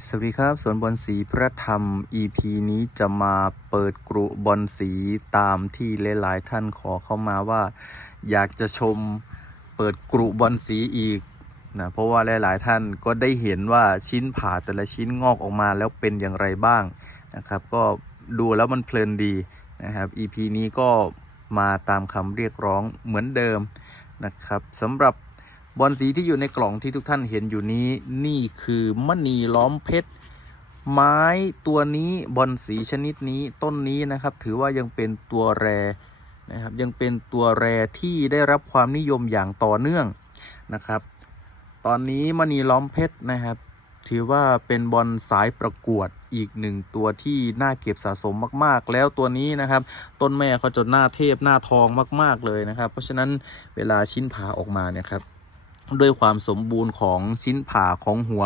สวัสดีครับสวนบอลสีพระธรรม EP นี้จะมาเปิดกรุบอลสีตามที่หลายๆท่านขอเข้ามาว่า อยากจะชมเปิดกรุบอลสีอีกนะเพราะว่าหลายๆท่านก็ได้เห็นว่าชิ้นผ่าแต่ละชิ้นงอกออกมาแล้วเป็นอย่างไรบ้างนะครับ ก็ดูแล้วมันเพลินดีนะครับ EP นี้ก็มาตามคำเรียกร้องเหมือนเดิมนะครับสำหรับ บอลสีที่อยู่ในกล่องที่ทุกท่านเห็นอยู่นี้ นี่คือมณีล้อมเพชร ไม้ตัวนี้บอลสีชนิดนี้ต้นนี้นะครับ ถือว่ายังเป็นตัวแรนะครับยังเป็นตัวแรที่ได้รับความนิยมอย่างต่อเนื่องนะครับ ตอนนี้มณีล้อมเพชรนะครับ ถือว่าเป็นบอลสายประกวดอีกหนึ่งตัวที่น่าเก็บสะสมมากๆ แล้วตัวนี้นะครับ ต้นแม่เขาจนหน้าเทพหน้าทองมาก ๆเลยนะครับ เพราะฉะนั้นเวลาชิ้นผ่าออกมาเนี่ยครับ ด้วยความสมบูรณ์ของชิ้นผ่าของหัว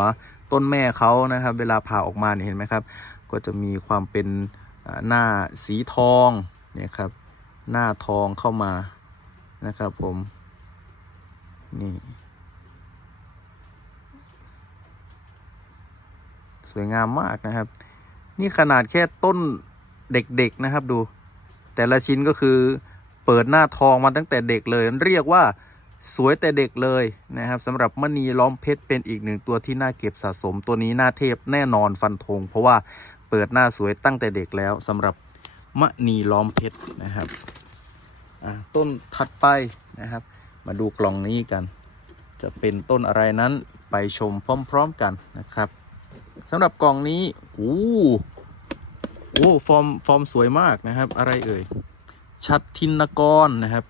ต้นแม่เขานะครับ เวลาผ่าออกมาเนี่ยเห็นไหมครับ ก็จะมีความเป็นหน้าสีทองเนี่ยครับ หน้าทองเข้ามานะครับผม นี่ สวยงามมากนะครับ นี่ขนาดแค่ต้นเด็กๆนะครับดู แต่ละชิ้นก็คือเปิดหน้าทองมาตั้งแต่เด็กเลย เรียกว่า สวยแต่เด็กเลยนะครับสำหรับมณีล้อมเพชรเป็นอีกหนึ่งตัวที่น่าเก็บสะสมตัวนี้น้าเทพแน่นอนฟันธงเพราะว่าเปิดหน้าสวยตั้งแต่เด็กแล้วสำหรับมณีล้อมเพชรนะครับต้นถัดไปนะครับ มาดูกล่องนี้กัน จะเป็นต้นอะไรนั้นไปชมพร้อมๆกันนะครับสำหรับกล่องนี้โอ้โอ้ฟอร์มฟอร์มสวยมากนะครับ อะไรเอ่ยชัดทินกรนะครับ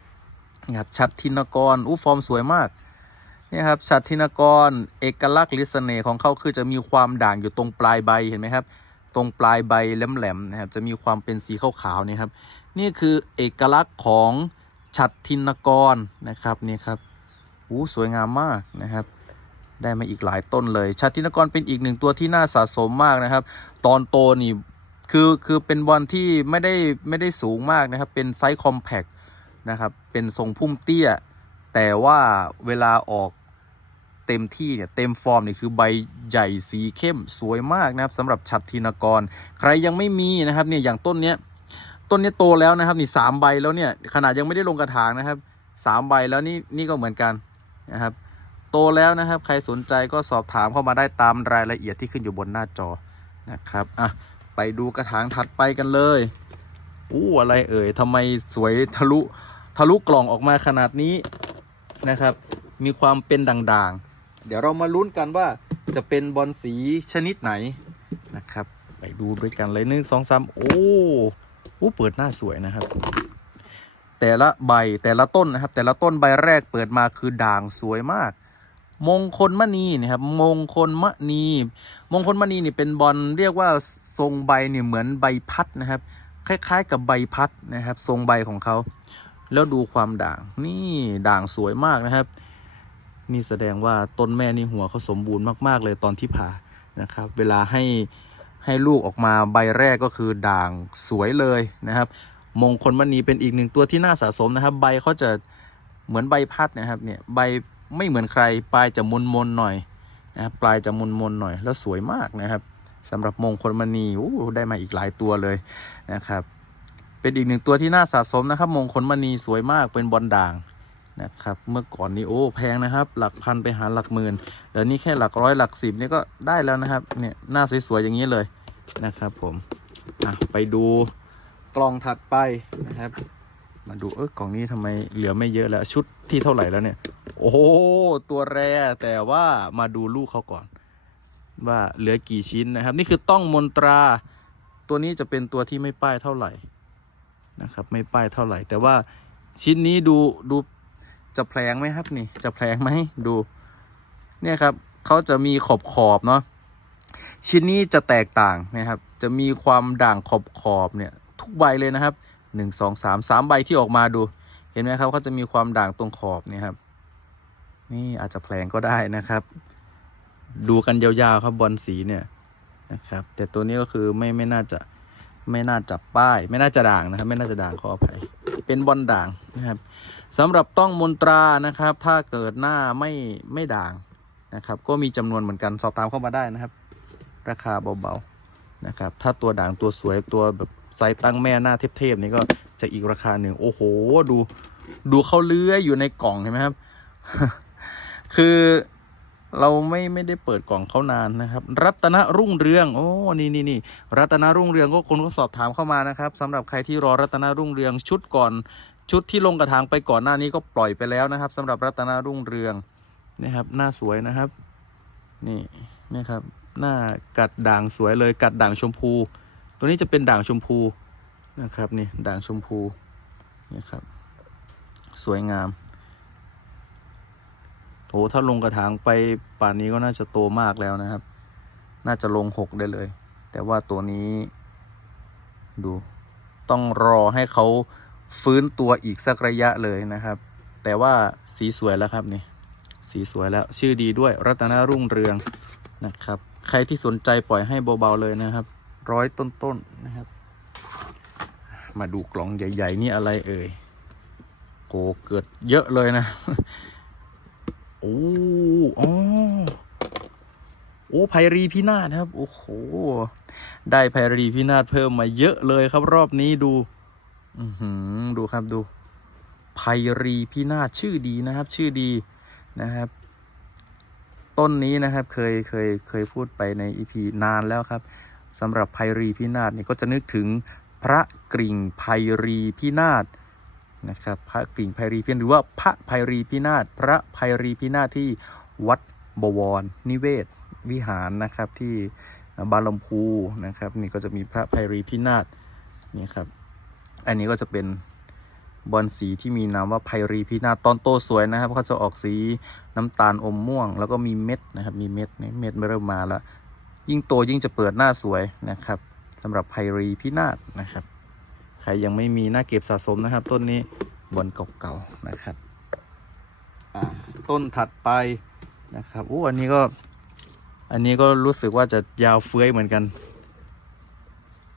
นะครับชัดทินกรอู้ฟอร์มสวยมากนี่ครับชัดทินกรเอกลักษณ์หรือเน่ของเขาคือจะมีความด่างอยู่ตรงปลายใบเห็นไหมครับ ตรงปลายใบแหลมๆนะครับจะมีความเป็นสีขาวๆนี่ครับ นี่คือเอกลักษณ์ของฉัดทินกรนะครับนี่ครับอู้สวยงามมากนะครับได้มาอีกหลายต้นเลยชัดทินกรเป็นอีกหนึ่งตัวที่น่าสะสมมากนะครับ ตอนโตนี่คือคือเป็นบอลที่ไม่ได้ไม่ได้สูงมากนะครับ เป็นไซส์คอมแพค นะครับ เป็นทรงพุ่มเตี้ย แต่ว่าเวลาออกเต็มที่เนี่ยเต็มฟอร์มนี่คือใบใหญ่สีเข้มสวยมากนะครับสำหรับฉัดทินกร ใครยังไม่มีนะครับเนี่ยอย่างต้นเนี้ยต้นนี้โตแล้วนะครับนี่สามใบแล้วเนี่ยขนาดยังไม่ได้ลงกระถางนะครับสามใบแล้วนี่นี่ก็เหมือนกันนะครับ โตแล้วนะครับ ใครสนใจก็สอบถามเข้ามาได้ตามรายละเอียดที่ขึ้นอยู่บนหน้าจอนะครับอะไปดูกระถางถัดไปกันเลยอู้อะไรเอ่ยทำไมสวยทะลุ ทะลุกล่องออกมาขนาดนี้นะครับ มีความเป็นด่างๆ เดี๋ยวเรามาลุ้นกันว่าจะเป็นบอลสีชนิดไหนนะครับ ไปดูด้วยกันเลยหนึ่งสองสามโอ้โอ้เปิดหน้าสวยนะครับ แต่ละใบแต่ละต้นนะครับ แต่ละต้นใบแรกเปิดมาคือด่างสวยมาก มงคลมณีนะครับ มงคลมณีมงคลมณีนี่เป็นบอลเรียกว่าทรงใบเนี่ยเหมือนใบพัดนะครับ คล้ายๆ กับใบพัดนะครับ ทรงใบของเขา แล้วดูความด่าง นี่ด่างสวยมากนะครับ นี่แสดงว่าต้นแม่นี่หัวเขาสมบูรณ์มากๆเลยตอนที่ผ่านะครับ เวลาให้ให้ลูกออกมาใบแรกก็คือด่างสวยเลยนะครับ มงคลมณีเป็นอีกหนึ่งตัวที่น่าสะสมนะครับ ใบเขาจะเหมือนใบพัดนะครับเนี่ยใบไม่เหมือนใครปลายจะมนมนๆหน่อยนะปลายจะมนมนๆหน่อยแล้วสวยมากนะครับสำหรับมงคลมณีโอ้ได้มาอีกหลายตัวเลยนะครับ เป็นอีกหนึ่งตัวที่น่าสะสมนะครับ มงคลมณีสวยมากเป็นบอลด่างนะครับ เมื่อก่อนนี้โอ้แพงนะครับ หลักพันไปหาหลักหมื่นเดี๋ยวนี้แค่หลักร้อยหลักสิบนี่ก็ได้แล้วนะครับเนี่ยหน้าสวยๆอย่างนี้เลยนะครับ ผมอะไปดูกล่องถัดไปนะครับ มาดูเออกล่องนี้ทำไมเหลือไม่เยอะแล้วชุดที่เท่าไหร่แล้วเนี่ย โอ้ตัวแรแต่ว่ามาดูลูกเขาก่อน ว่าเหลือกี่ชิ้นนะครับ นี่คือต้องมนตรา ตัวนี้จะเป็นตัวที่ไม่ป้ายเท่าไหร่ นะครับ ไม่ป้ายเท่าไหร่ แต่ว่าชิ้นนี้ดูดูจะแพลงไหมครับนี่ จะแพลงไหมดู เนี่ยครับเขาจะมีขอบขอบเนาะชิ้นนี้จะแตกต่างนะครับ จะมีความด่างขอบขอบเนี่ย ทุกใบเลยนะครับหนึ่งสองสามสามใบที่ออกมาดู เห็นไหมครับเขาจะมีความด่างตรงขอบเนี่ยครับ นี่อาจจะแพลงก็ได้นะครับ ดูกันยาวๆครับบอลสีเนี่ยนะครับ แต่ตัวนี้ก็คือไม่ไม่น่าจะ ไม่น่าจับป้าย ไม่น่าจะด่างนะครับ ไม่น่าจะด่างขออภัยเป็นบอลด่างนะครับสำหรับต้องมนตรานะครับ ถ้าเกิดหน้าไม่ไม่ด่างนะครับ ก็มีจำนวนเหมือนกันสอบถามเข้ามาได้นะครับ ราคาเบาๆนะครับ ถ้าตัวด่างตัวสวยตัวแบบไซส์ตั้งแม่หน้าเทพๆนี่ก็จะอีกราคาหนึ่งโอ้โห ดูดูเข้าเลื้อยอยู่ในกล่องเห็นไหมครับ คือ เราไม่ไม่ได้เปิดกล่องเขานานนะครับ รัตนรุ่งเรือง โอ้นี่นี่นี่รัตนรุ่งเรืองก็คนก็สอบถามเข้ามานะครับสำหรับใครที่รอรัตนรุ่งเรืองชุดก่อน ชุดที่ลงกระถางไปก่อนหน้านี้ก็ปล่อยไปแล้วนะครับสำหรับรัตนรุ่งเรืองนี่ครับหน้าสวยนะครับ นี่นี่ครับ หน้ากัดด่างสวยเลยกัดด่างชมพู ตัวนี้จะเป็นด่างชมพูนะครับนี่ด่างชมพูนี่ครับ สวยงาม โอ้ถ้าลงกระถางไปป่านนี้ก็น่าจะโตมากแล้วนะครับ น่าจะลงหกได้เลย แต่ว่าตัวนี้ ดู ต้องรอให้เขาฟื้นตัวอีกสักระยะเลยนะครับ แต่ว่าสีสวยแล้วครับนี่ สีสวยแล้ว ชื่อดีด้วยรัตนรุ่งเรืองนะครับ ใครที่สนใจปล่อยให้เบาๆเลยนะครับ ร้อยต้นๆนะครับ มาดูกล่องใหญ่ ๆ นี่อะไรเอ่ยโกเกิดเยอะเลยนะ โอ้โอ้โอ้ไพรีพินาศครับ โอ้โห ได้ไพรีพินาศเพิ่มมาเยอะเลยครับรอบนี้ดูอือหือดูครับดูไพรีพินาศชื่อดีนะครับ ชื่อดีนะครับ ต้นนี้นะครับเคยเคยเคยพูดไปในอีพีนานแล้วครับสำหรับไพรีพินาศนี่ก็จะนึกถึงพระกริ่งไพรีพินาศ นะครับพระกิ่งไพรีพินหรือว่าพระไพรีพินาศพระไพรีพินาศที่วัดบวรนิเวศวิหารนะครับที่บางลำพูนะครับ นี่ก็จะมีพระไพรีพินาศนี่ครับ อันนี้ก็จะเป็นบอลสีที่มีนามว่าไพรีพินาศตอนโตสวยนะครับเขาจะออกสีน้ำตาลอมม่วง แล้วก็มีเม็ดนะครับ มีเม็ดนี่เม็ดเริ่มมาแล้ว ยิ่งโตยิ่งจะเปิดหน้าสวยนะครับสำหรับไพรีพินาศนะครับ รยังไม่มีหน้าเก็บสะสมนะครับ ต้นนี้บอลเก่าๆนะครับต้นถัดไปนะครับอู้อันนี้ก็ อันนี้ก็รู้สึกว่าจะยาวเฟื้อยเหมือนกัน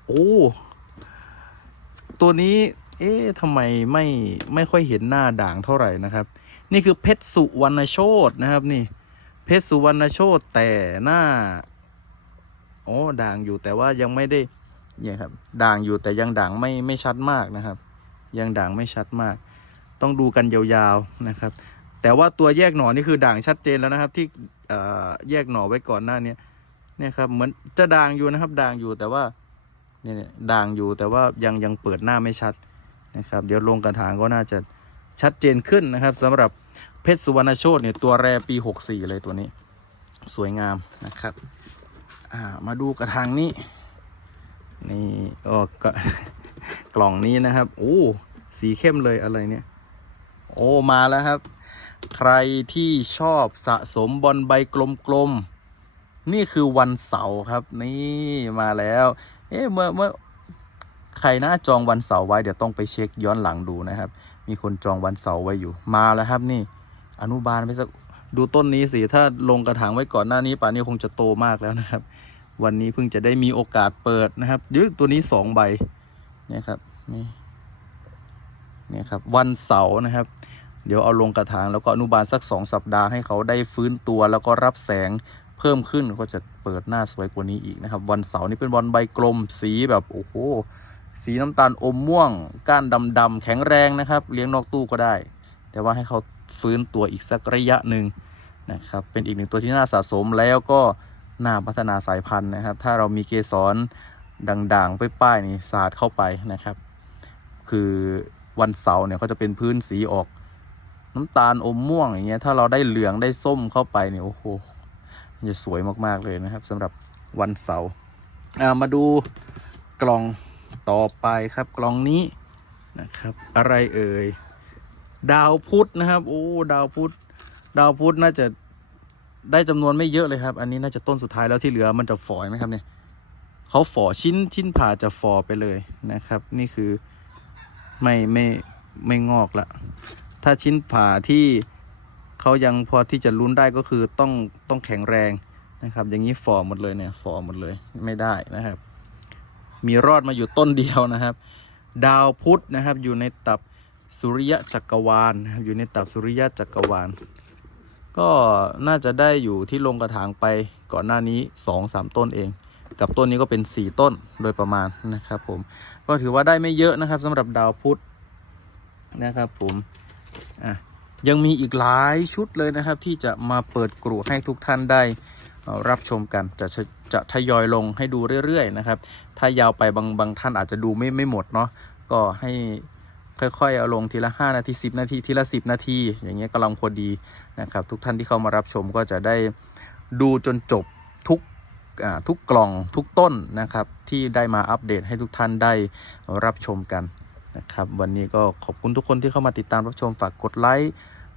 โอ้ตัวนี้ เอ๊ะทำไมไม่ไม่ค่อยเห็นหน้าด่างเท่าไหร่นะครับ นี่คือเพชรสุวรรณโชตนะครับนี่ เพชรสุวรรณโชตแต่หน้าโอ้ด่างอยู่แต่ว่ายังไม่ได้ เนี่ยครับด่างอยู่แต่ยังด่างไม่ไม่ชัดมากนะครับ ยังด่างไม่ชัดมาก ต้องดูกันยาวๆนะครับ แต่ว่าตัวแยกหน่อนี่คือด่างชัดเจนแล้วนะครับ ที่แยกหน่อไว้ก่อนหน้านี้เนี่ยครับเหมือนจะด่างอยู่นะครับด่างอยู่แต่ว่าเนี่ยด่างอยู่แต่ว่ายังยังเปิดหน้าไม่ชัดนะครับ เดี๋ยวลงกระถางก็น่าจะชัดเจนขึ้นนะครับสำหรับเพชรสุวรรณโชตเนี่ยตัวแรปี 64 เลยตัวนี้ สวยงามนะครับามาดูกระถางนี้ นี่อ๋อก็กล่องนี้นะครับโอ้สีเข้มเลยอะไรเนี่ย โอ้มาแล้วครับ ใครที่ชอบสะสมบอลใบกลมๆ นี่คือวันเสาร์ครับ นี่มาแล้ว เอ๊ะเมื่อเมื่อใครนะจองวันเสาร์ไว้เดี๋ยวต้องไปเช็คย้อนหลังดูนะครับ มีคนจองวันเสาร์ไว้อยู่มาแล้วครับนี่ อนุบาลไปสักดูต้นนี้สิถ้าลงกระถางไว้ก่อนหน้านี้ป่านนี้คงจะโตมากแล้วนะครับ วันนี้เพิ่งจะได้มีโอกาสเปิดนะครับเดี๋ยวตัวนี้สองใบเนี่ยครับนี่เนี่ยครับวันเสาร์นะครับ เดี๋ยวเอาลงกระถางแล้วก็อนุบาลสักสองสัปดาห์ให้เขาได้ฟื้นตัวแล้วก็รับแสงเพิ่มขึ้นก็จะเปิดหน้าสวยกว่านี้อีกนะครับ วันเสาร์นี่เป็นวันใบกลมสีแบบโอ้โหสีน้ำตาลอมม่วง ก้านดำๆแข็งแรงนะครับ เลี้ยงนอกตู้ก็ได้ แต่ว่าให้เขาฟื้นตัวอีกสักระยะหนึ่งนะครับเป็นอีกหนึ่งตัวที่น่าสะสมแล้วก็ หน่าพัฒนาสายพันธุ์นะครับ ถ้าเรามีเกสรด่างๆ ป้ายๆนี่สาดเข้าไปนะครับ คือวันเสาร์เนี่ยเขาจะเป็นพื้นสีออก น้ำตาลอมม่วงอย่างเงี้ย ถ้าเราได้เหลืองได้ส้มเข้าไปเนี่ยโอ้โหมันจะสวยมากๆเลยนะครับสำหรับวันเสาร์มาดูกล่องต่อไปครับกล่องนี้นะครับ อะไรเอ่ย ดาวพุธนะครับ โอ้ ดาวพุธ ดาวพุธน่าจะ ได้จำนวนไม่เยอะเลยครับ อันนี้น่าจะต้นสุดท้ายแล้วที่เหลือมันจะฝอยไหมครับเนี่ยเขาฝอชิ้นชิ้นผ่าจะฝอไปเลยนะครับ นี่คือไม่ไม่ไม่งอกละ ถ้าชิ้นผ่าที่เขายังพอที่จะลุ้นได้ก็คือต้องต้องแข็งแรงนะครับ อย่างนี้ฝ่อหมดเลยเนี่ยฝ่อหมดเลยไม่ได้นะครับ มีรอดมาอยู่ต้นเดียวนะครับ ดาวพุธนะครับอยู่ในตับสุริยะจักรวาลนะครับอยู่ในตับสุริยะจักรวาล ก็น่าจะได้อยู่ที่ลงกระถางไปก่อนหน้านี้2อสามต้นเอง กับต้นนี้ก็เป็น 4 ต้นโดยประมาณนะครับผม ก็ถือว่าได้ไม่เยอะนะครับสำหรับดาวพุธนะครับผมอะยังมีอีกหลายชุดเลยนะครับ ที่จะมาเปิดกรุให้ทุกท่านได้รับชมกันจะจะจะทยอยลงให้ดูเรื่อยๆนะครับ ถ้ายาวไปบางบางท่านอาจจะดูไม่ไม่หมดเนาะก็ให้ ค่อยๆ เอาลงทีละ 5 นาที 10 นาที ทีละ 10 นาที อย่างเงี้ยกำลังพอดีนะครับ ทุกท่านที่เข้ามารับชมก็จะได้ดูจนจบทุกทุกกล่องทุกต้นนะครับ ที่ได้มาอัปเดตให้ทุกท่านได้รับชมกันนะครับ วันนี้ก็ขอบคุณทุกคนที่เข้ามาติดตามรับชมฝากกดไลค์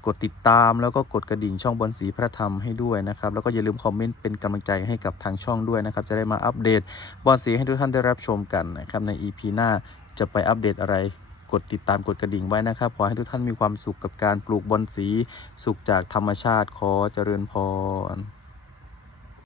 กดติดตามแล้วก็กดกระดิ่งช่องบอลสีพระธรรมให้ด้วยนะครับ แล้วก็อย่าลืมคอมเมนต์เป็นกำลังใจให้กับทางช่องด้วยนะครับ จะได้มาอัปเดตบอลสีให้ทุกท่านได้รับชมกันนะครับใน EP หน้าจะไปอัปเดตอะไร กดติดตามกดกระดิ่งไว้นะครับ ขอให้ทุกท่านมีความสุขกับการปลูกบอนสี สุขจากธรรมชาติขอเจริญพร